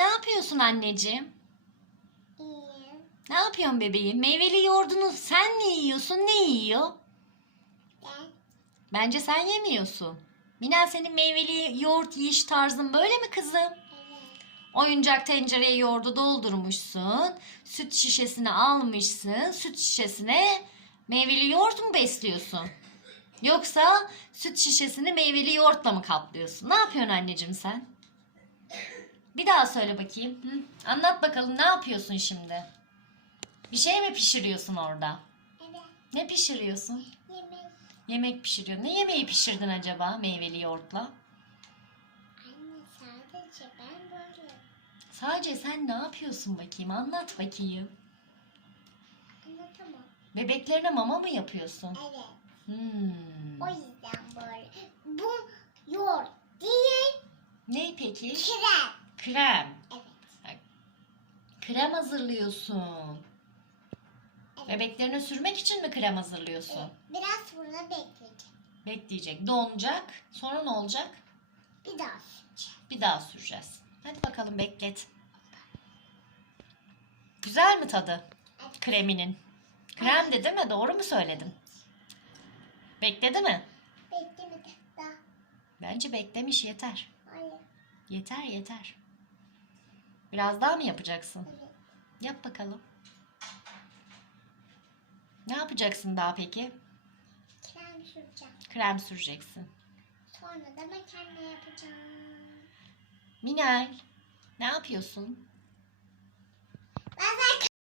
ne yapıyorsun anneciğim? İyi. Ne yapıyorsun bebeğim? Meyveli yoğurdunu sen mi yiyorsun? Ne yiyor? Ben. Bence sen yemiyorsun. Minel senin meyveli yoğurt yiyiş tarzın böyle mi kızım? Evet. Oyuncak tencereye yoğurdu doldurmuşsun. Süt şişesini almışsın. Süt şişesine meyveli yoğurt mu besliyorsun? Yoksa süt şişesini meyveli yoğurtla mı kaplıyorsun? Ne yapıyorsun anneciğim sen? Bir daha söyle bakayım. Hı? Anlat bakalım ne yapıyorsun şimdi? Bir şey mi pişiriyorsun orada? Evet. Ne pişiriyorsun? Yemek. Yemek pişiriyor. Ne yemeği pişirdin acaba meyveli yoğurtla? Anne sadece ben böyle. Sadece sen ne yapıyorsun bakayım? Anlat bakayım. Anlatamam. Bebeklerine mama mı yapıyorsun? Evet. Hmm. O yüzden böyle. Bu yoğurt değil. Ne peki? Krem. Krem. Evet. Krem hazırlıyorsun. Evet. Bebeklerine sürmek için mi krem hazırlıyorsun? Biraz burada bekleyeceğim. Bekleyecek. Donacak. Sonra ne olacak? Bir daha süreceğim. Bir daha süreceğiz. Hadi bakalım beklet. Güzel mi tadı Evet. kreminin? Kremdi değil mi? Doğru mu söyledim? Bekledi mi? Beklemedi. Daha. Bence beklemiş yeter. Hayır. Yeter yeter. Biraz daha mı yapacaksın? Evet. Yap bakalım. Ne yapacaksın daha peki? Krem süreceğim. Krem süreceksin. Sonra da makarna yapacağım. Minel, ne yapıyorsun?